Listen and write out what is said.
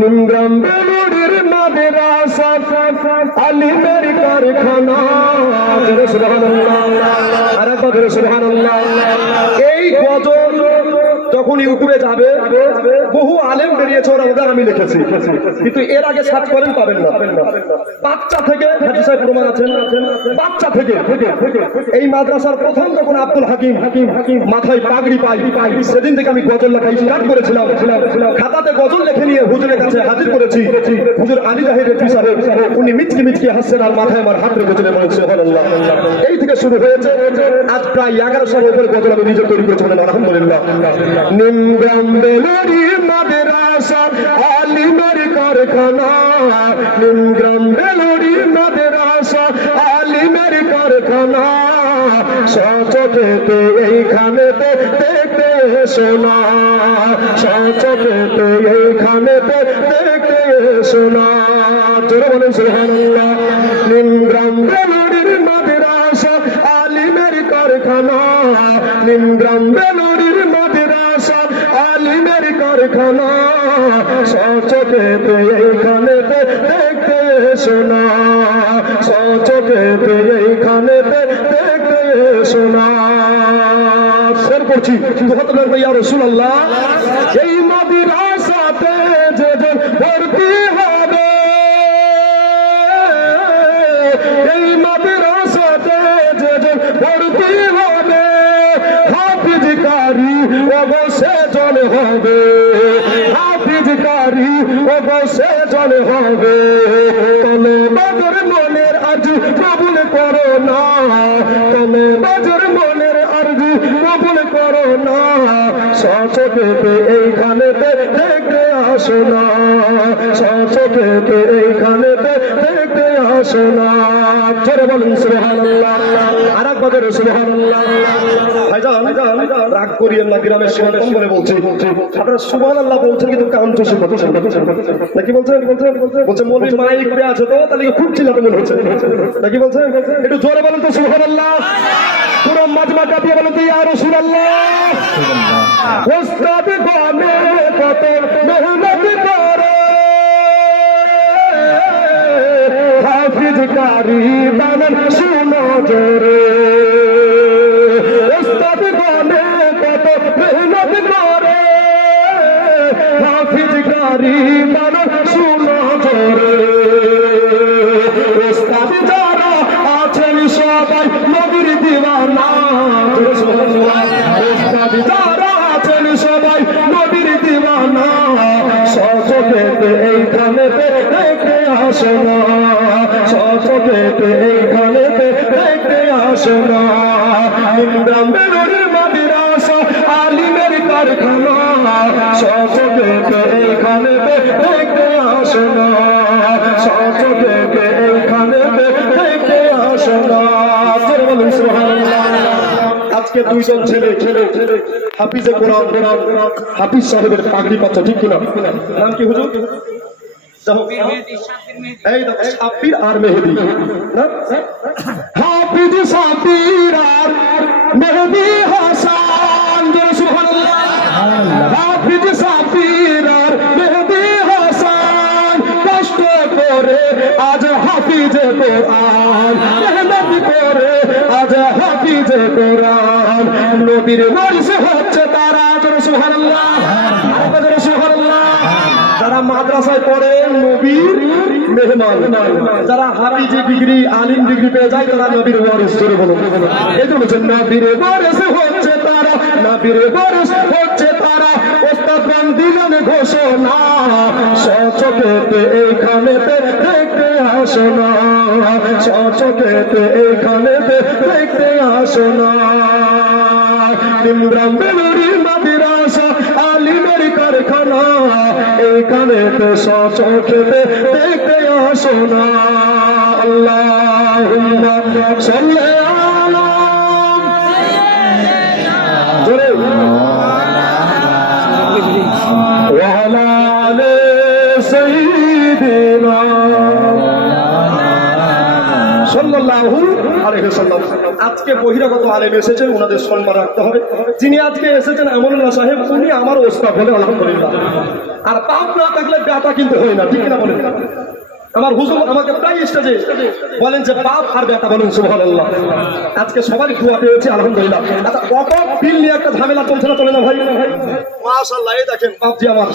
নিমগ্রাম বেলুড়ির মাদ্রাসা আলিমের কারখানা। সুবহানাল্লাহ, আরেকবার সুবহানাল্লাহ। এই গজল যখন ইউটিউবে যাবে বহু আলেম বেরিয়েছে, ওরা ওদের আমি লিখেছি, কিন্তু এর আগে সার্চ করেন পাবেন না। বাচ্চা থেকে হাজী সাহেব প্রমাণ আছেন, বাচ্চা থেকে এই মাদ্রাসার প্রথম যখন আব্দুল হাকিম মাথায় পাগড়ি পাই সেদিন থেকে আমি গজল লেখা স্টার্ট করেছিলাম। খাতাতে গজল লিখে নিয়ে হুজুরের কাছে হাজির করেছি। হুজুর আলী জাহির রেফি সাহেব উনি মিচকি মিচকি হাসছেন আর মাথায় আমার হাত রেখে চলে বলেছে সুবহানাল্লাহ। এই থেকে শুরু হয়েছে, আজ প্রায় 1100 উপরে গজল আমি নিজে তৈরি করেছি, আলহামদুলিল্লাহ। নিমগ্রাম বেলুড়ির মাদ্রাসা আলিমের কারখানা, নিমগ্রাম বেলুড়ির মাদ্রাসা আলিমের কারখানা। সচকেতে এইখানেতে দেখতে শোনা, সচকেতে এইখানেতে দেখতে শোনা। জোরে বলেন সুবহানাল্লাহ। নিমগ্রাম বেলুড়ির মাদ্রাসা আলিমের কারখানা, নিমগ্রাম বেলুড়ির মাদ্রাসা আলিমের কারখানা। সচকেতে এইখানেতে দেখতে শোনা, সচকেতে এইখানেতে দেখতে শোনা। শের করছি ইয়া রাসূলুল্লাহ। এই মাদ্রাসাতে যে ভর্তি হবে, এই মাদ্রাসাতে যে ভর্তি হবে, হাফিজ কারি অবশ্যই জন হবে, হাফিজ কারি অবশ্যই জন হবে। তলে বাজার মনের আরজু কবুল করো না, তলে বাজার মনের আরজু কবুল করো না। সচকেতে এইখানেতে দেখতে আসো না, সচকেতে এইখানেতে দেখতে আসো না। জোরে বলুন সুবহানাল্লাহ, আরেকবার সুবহানাল্লাহ। ভাইজান রাগ করিয়েন না, গ্রামের সন্তান বলে বলছি, আপনারা সুবহানাল্লাহ বলছেন কিন্তু কান চষে করছেন নাকি? বলছেন বলছে মৌলভী মাইক পেয়ে আছে তো, তাহলে খুব চিল্লাতে মনে হচ্ছে নাকি? বলছেন একটু জোরে বলেন তো সুবহানাল্লাহ। পুরো মাজমা কাঁপিয়ে বলেন তো ইয়া রাসূলুল্লাহ। ওস্তাদ গনে কত মেহনত করে, হাফিজ কারি বানান শুনো জোরে। ওস্তাদ গনে কত মেহনত করে, হাফিজ কারি বানান শুনো জোরে। ওস্তাদ যারা আছেন সবাই নবীর দিওয়ানা, ওস্তাদ যারা আছেন সবাই নবীর দিওয়ানা। সচকেতে এইখানেতে দেখতে আসো না, সচকেতে এইখানেতে দেখতে আসো না। নিমগ্রাম বেলুড়ির মাদ্রাসা আলিমের কারখানা। সচকেতে এইখানেতে দেখতে আসো না, সচকেতে এইখানেতে দেখতে আসো না। জোরে বলুন সুবহানাল্লাহ। আজকে দুইজন ছেলে হাফিজে কোরআন হাফিজ সাহেবের পাগড়ি পাচ্ছে, ঠিক কিনা? নাম কি হুজুর? এই দেখো সাব্বির আর মেহেদি, হাফিজ সাব্বির আর মেহেদি হাসান। জোরে সুবহানাল্লাহ। হাফিজ সাব্বির আর মেহেদি হাসান কষ্ট করে আজ হাফিজে কোরআন, মেহনত করে আজ হাফিজে কোরআন। নবীর ওয়ারিস হচ্ছে তারা। জোরে সুবহানাল্লাহ, জোরে সুবহানাল্লাহ। যারা মাদ্রাসায় পড়ে নবীর মেহমান, যারা হাফিজি ডিগ্রি আলিম ডিগ্রি পেয়ে যায় তারা নবীর ওয়ারিস। জোরে বলুন। এই জন্য নবীর ওয়ারিস হচ্ছে তারা, নবীর ওয়ারিস হচ্ছে তারা। ওস্তাদগণ দিলেন ঘোষণা, সচকেতে এইখানেতে দেখতে আসো না, সচকেতে এইখানেতে দেখতে আসো না। নিমগ্রাম বেলুড়ির মাদ্রাসা আলিমের কারখানা। এইখানেতে সচকেতে দেখতে আসো না। আল্লাহুম্মা সাল্লি আলা জোরে ওয়া আলা আলি সাইয়্যিদিনা সাল্লাল্লাহু আলাইহি ওয়াসাল্লাম। আজকে বহিরাগত আলেম এসেছেন, ওনাদের সম্মান রাখতে হবে। যিনি আজকে এসেছেন আমানুল্লাহ সাহেব, উনি আমার ওস্তাদ হলেন, আলহামদুলিল্লাহ। আর বাপ না থাকলে বেটা কিন্তু হয় না, ঠিক না বলেন? আমার হুজুর আমাকে প্রায় স্টেজে বলেন যে বাপ আর বেটা, বলেন সুবহানাল্লাহ। আজকে সবারই দোয়া পেয়েছে আলহামদুলিল্লাহ। আচ্ছা, ওয়াকফ বিল নিয়ে একটা ঝামেলা চলছে না, চলে না ভাই? মাশাআল্লাহ, এই দেখেন বাপজি আমার